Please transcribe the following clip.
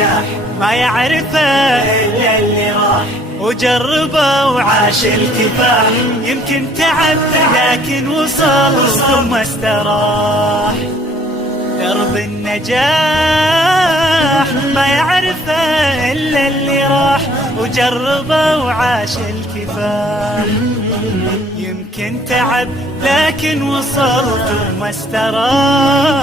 النجاح ما يعرفه إلا اللي راح وجربه وعاش الكفاح. يمكن تعب لكن وصل ثم استراح. درب النجاح ما يعرفه إلا اللي راح وجربه وعاش الكفاح. يمكن تعب لكن وصل ثم استراح.